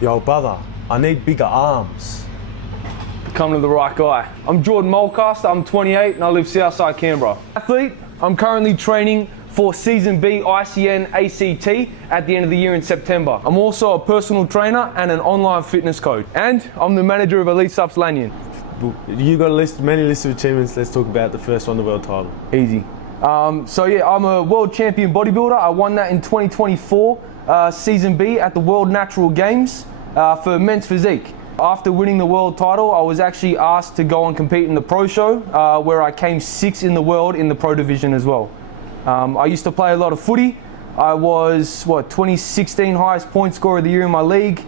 Yo, brother, I need bigger arms. Coming to the right guy. I'm Jordan Mulcaster, I'm 28 and I live Southside Canberra. Athlete, I'm currently training for Season B ICN ACT at the end of the year in September. I'm also a personal trainer and an online fitness coach. And I'm the manager of Elite Subs Lanyon. You got many lists of achievements. Let's talk about the first one, the world title. Easy. So yeah, I'm a world champion bodybuilder. I won that in 2024, Season B at the World Natural Games for men's physique. After winning the world title, I was actually asked to go and compete in the pro show, where I came 6th in the world in the pro division as well. I used to play a lot of footy. I was, 2016 highest point scorer of the year in my league.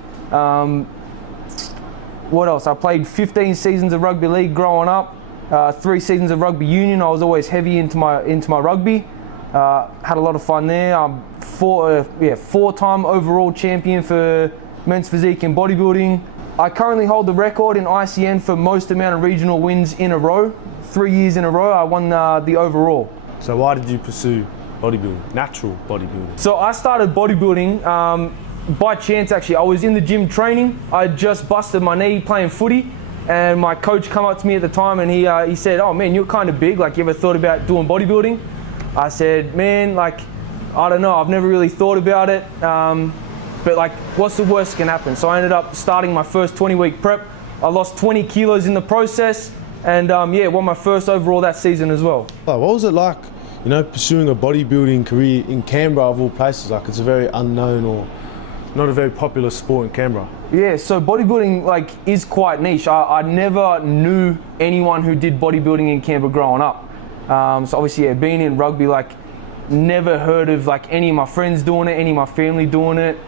What else? I played 15 seasons of rugby league growing up, 3 seasons of rugby union. I was always heavy into my rugby. Had a lot of fun there. I'm four-time overall champion for men's physique and bodybuilding. I currently hold the record in ICN for most amount of regional wins in a row. 3 years in a row, I won the overall. So why did you pursue bodybuilding, natural bodybuilding? So I started bodybuilding by chance actually. I was in the gym training. I just busted my knee playing footy, and my coach come up to me at the time and he said, "Oh man, you're kind of big, like you ever thought about doing bodybuilding?" I said, "Man, like, I don't know, I've never really thought about it, but like, what's the worst that can happen?" So I ended up starting my first 20-week prep. I lost 20 kilos in the process, and won my first overall that season as well. What was it like, pursuing a bodybuilding career in Canberra of all places? Like, it's a very unknown or not a very popular sport in Canberra. Yeah, so bodybuilding is quite niche. I never knew anyone who did bodybuilding in Canberra growing up. So obviously, being in rugby, never heard of any of my friends doing it, any of my family doing it.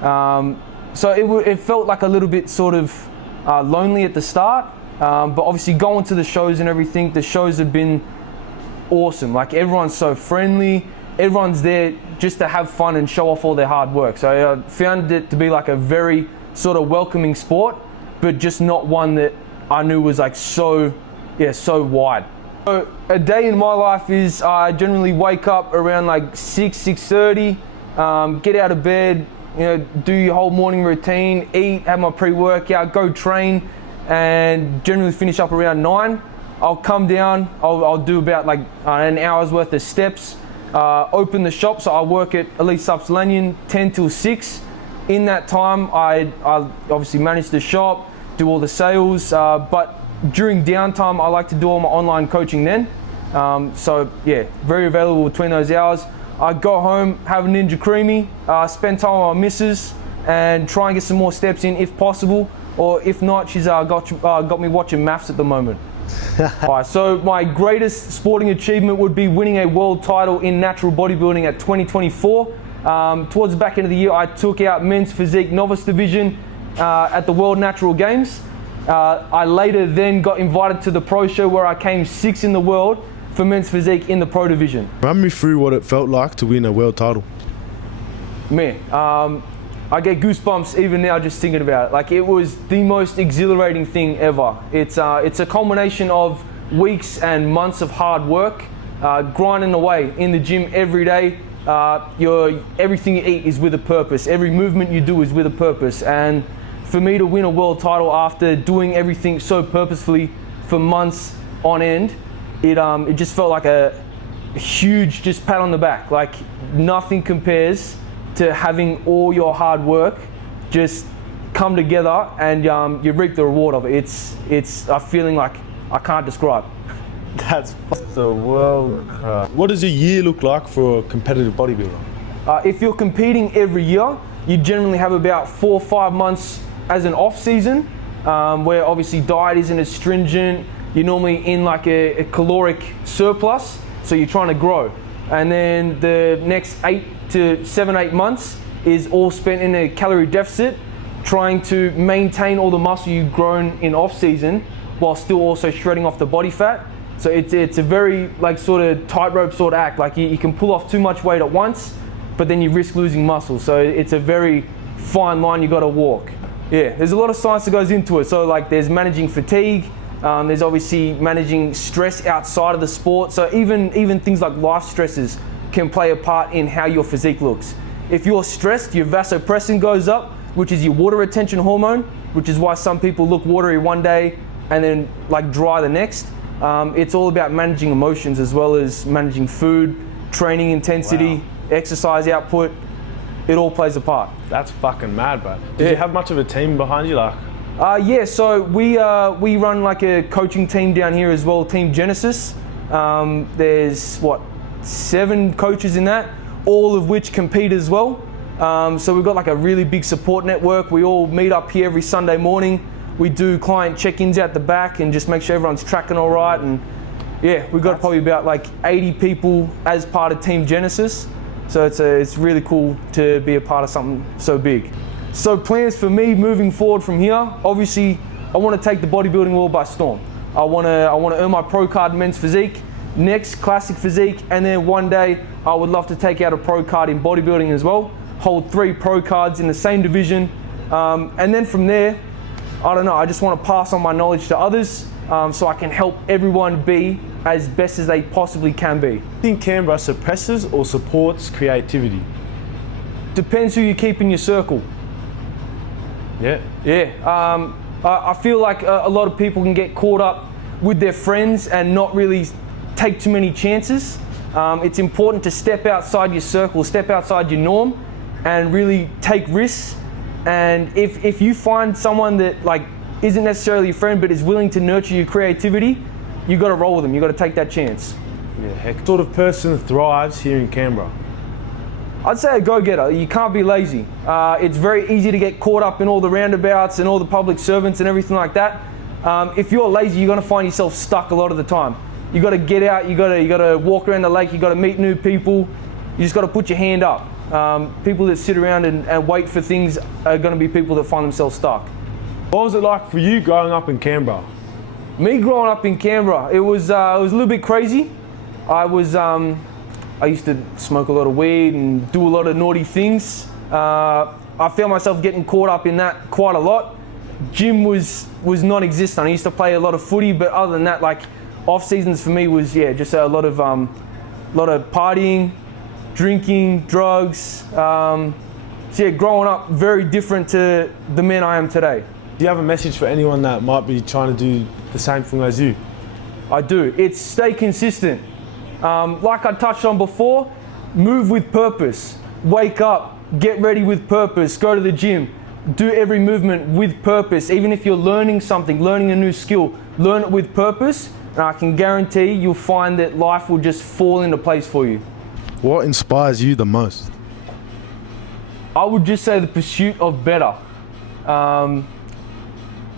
So it felt like a little bit sort of lonely at the start. But obviously going to the shows and everything, the shows have been awesome. Everyone's so friendly. Everyone's there just to have fun and show off all their hard work. So I found it to be a very sort of welcoming sport, but just not one that I knew was so wide. So a day in my life is I generally wake up around 6:30, get out of bed, do your whole morning routine, eat, have my pre-workout, go train, and generally finish up around 9. I'll come down, I'll do about an hour's worth of steps, open the shop. So I work at Elite Subs Lanyon 10 till 6. In that time, I obviously manage the shop, do all the sales, but during downtime, I like to do all my online coaching then. So yeah, very available between those hours. I go home, have a Ninja Creamy, spend time with my missus, and try and get some more steps in if possible. Or if not, she's got me watching maths at the moment. Alright, so my greatest sporting achievement would be winning a world title in natural bodybuilding at 2024. Towards the back end of the year, I took out men's physique novice division at the World Natural Games. I later then got invited to the pro show where I came 6th in the world for men's physique in the pro division. Run me through what it felt like to win a world title. Man, I get goosebumps even now just thinking about it. It was the most exhilarating thing ever. It's a culmination of weeks and months of hard work, grinding away in the gym every day. Everything you eat is with a purpose. Every movement you do is with a purpose. And for me to win a world title after doing everything so purposefully for months on end, it just felt like a huge just pat on the back. Nothing compares to having all your hard work just come together and you reap the reward of it. It's a feeling I can't describe. That's the world. What does a year look like for a competitive bodybuilder? If you're competing every year, you generally have about 4 or 5 months as an off season, where obviously diet isn't as stringent. You're normally in a caloric surplus, so you're trying to grow. And then the next 8 to 8 months is all spent in a calorie deficit, trying to maintain all the muscle you've grown in off season while still also shredding off the body fat. So it's a very sort of tightrope sort of act. You can pull off too much weight at once, but then you risk losing muscle. So it's a very fine line you got to walk. Yeah, there's a lot of science that goes into it. So there's managing fatigue, there's obviously managing stress outside of the sport. So even things like life stresses can play a part in how your physique looks. If you're stressed, your vasopressin goes up, which is your water retention hormone, which is why some people look watery one day and then like dry the next. It's all about managing emotions as well as managing food, training intensity, exercise output. It all plays a part. That's fucking mad, bro. Did you have much of a team behind you, like? Yeah, so we run like a coaching team down here as well, Team Genesis. There's 7 coaches in that, all of which compete as well. So we've got like a really big support network. We all meet up here every Sunday morning. We do client check-ins out the back and just make sure everyone's tracking all right. And yeah, we've got probably about like 80 people as part of Team Genesis. So it's really cool to be a part of something so big. So plans for me moving forward from here, obviously I want to take the bodybuilding world by storm. I want to earn my pro card in men's physique, next classic physique, and then one day I would love to take out a pro card in bodybuilding as well, hold 3 pro cards in the same division, and then from there, I don't know, I just want to pass on my knowledge to others so I can help everyone be as best as they possibly can be. Do you think Canberra suppresses or supports creativity? Depends who you keep in your circle. Yeah. Yeah. I feel like a lot of people can get caught up with their friends and not really take too many chances. It's important to step outside your circle, step outside your norm, and really take risks. And if you find someone that like isn't necessarily a friend but is willing to nurture your creativity, you got to roll with them. You got to take that chance. Yeah, heck. What sort of person thrives here in Canberra? I'd say a go-getter. You can't be lazy. It's very easy to get caught up in all the roundabouts and all the public servants and everything like that. If you're lazy, you're going to find yourself stuck a lot of the time. You got to get out. You got to walk around the lake. You got to meet new people. You just got to put your hand up. People that sit around and wait for things are going to be people that find themselves stuck. What was it like for you growing up in Canberra? Me growing up in Canberra, it was a little bit crazy. I used to smoke a lot of weed and do a lot of naughty things. I found myself getting caught up in that quite a lot. Gym was non-existent. I used to play a lot of footy, but other than that, like off seasons for me was just a lot of partying, drinking, drugs. So yeah, growing up very different to the man I am today. Do you have a message for anyone that might be trying to do the same thing as you? I do. It's stay consistent. Like I touched on before, move with purpose. Wake up, get ready with purpose, go to the gym, do every movement with purpose. Even if you're learning something, learning a new skill, learn it with purpose, and I can guarantee you'll find that life will just fall into place for you. What inspires you the most? I would just say the pursuit of better.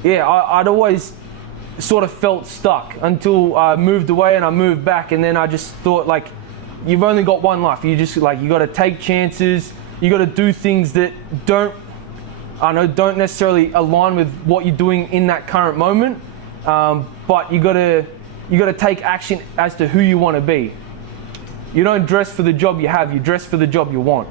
I'd always sort of felt stuck until I moved away and I moved back, and then I just thought, like, you've only got one life. You got to take chances. You got to do things that don't necessarily align with what you're doing in that current moment. But you got to take action as to who you want to be. You don't dress for the job you have. You dress for the job you want.